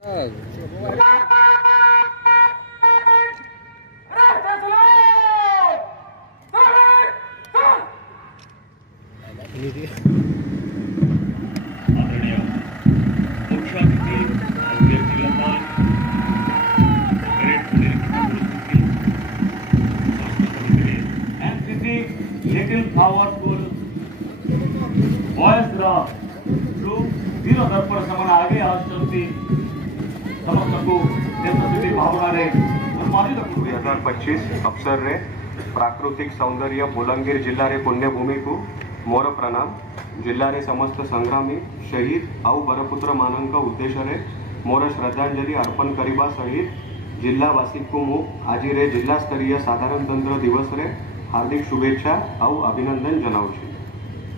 Little powerful boys draw through 0 समान आगे आज चलती समस्त को देशभक्ति भावना रे 2025 अवसर रे प्राकृतिक सौंदर्य बोलांगीर जिल्ला रे पुण्यभूमि को मोर प्रणाम। जिल्ला रे समस्त संग्रामी शहीद आउ बरपुत्र मानक उद्देश्य रे मोर श्रद्धांजलि अर्पण करने सहित जिल्लावासी को मु आज रे जिला स्तरीय साधारणतंत्र दिवस रे हार्दिक शुभेच्छा आउ अभिनंदन जनाऊँ।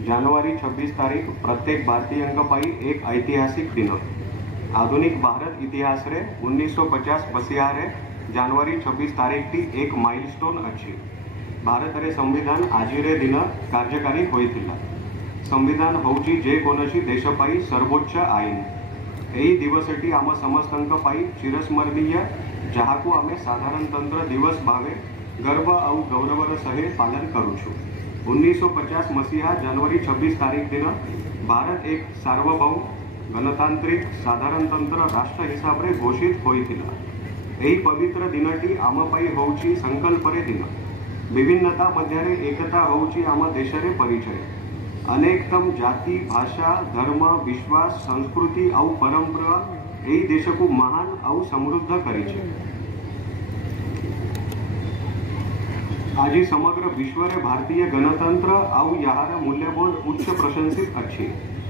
जनवरी 26 तारीख प्रत्येक भारतीय एक ऐतिहासिक दिन। आधुनिक भारत इतिहास रे 1950 मसीहा रे जनवरी 26 तारीख टी एक माइलस्टोन अच्छी। भारत रे संविधान आज रे दिन कार्यकारी होइथिला। संविधान होउची जे कोनोसी देश पाई सर्वोच्च आईन। एही दिवसटी आम समस्तंक पाई चिरस्मरणीय, जहाकू आमे साधारणतंत्र दिवस भावे गर्व और गौरवर सहे पालन करूछु। 1950 मसीहा जनवरी 26 तारीख दिन भारत एक सार्वभौम गणतांत्रिक साधारणतंत्र राष्ट्र हिसाब रे घोषित होइथिला। एही पवित्र दिनटी आम पाई होउची संकल्प रे दिन। विभिन्नता मध्य रे एकता होउची आम देश रे परिचय। अनेकतम जाति, भाषा, धर्म, विश्वास, संस्कृति और परंपरा एही देश को महान और समृद्ध करी छे। आज समग्र विश्व रे भारतीय गणतंत्र आउ यार मूल्यबोध उच्च प्रशंसित अच्छी।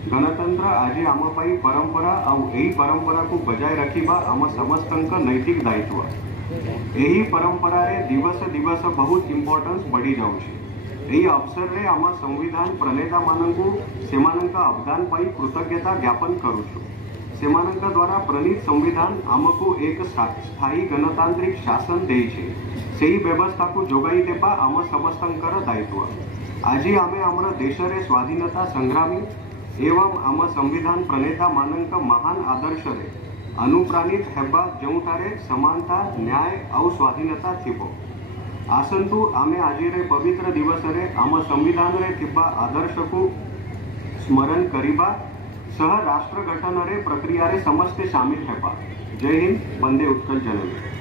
गणतंत्र आज आम पाई परंपरा आउ एही परंपरा को बजाय रखिबा आम समस्तंक नैतिक दायित्व। एही परंपरा रे दिवस दिवस बहुत इंपोर्टेंस बढ़ी जाउछि। एही अवसर रे आम संविधान प्रणेता मानकु सेमानंक अवदान पाई कृतज्ञता ज्ञापन करूछु। सेमानंक द्वारा प्रणीत संविधान आमको एक स्थायी गणतांत्रिक शासन देइछे। सेही व्यवस्था को जोगाई देबा आम समस्तंकर दायित्व। आज आमे आमर देश रे स्वाधीनता संग्रामी एवं आम संविधान प्रणेता मानक महान आदर्श रे अनुप्राणित हेबा जोंटारे समानता, न्याय और स्वाधीनता थिबो। आसंतु आमे आज रे पवित्र दिवस रे आम संविधान रे थिबा आदर्श को स्मरण करिबा सह राष्ट्र गठन रे प्रक्रिया रे समस्त शामिल हेबा। जय हिंद, वंदे उत्कल जननी।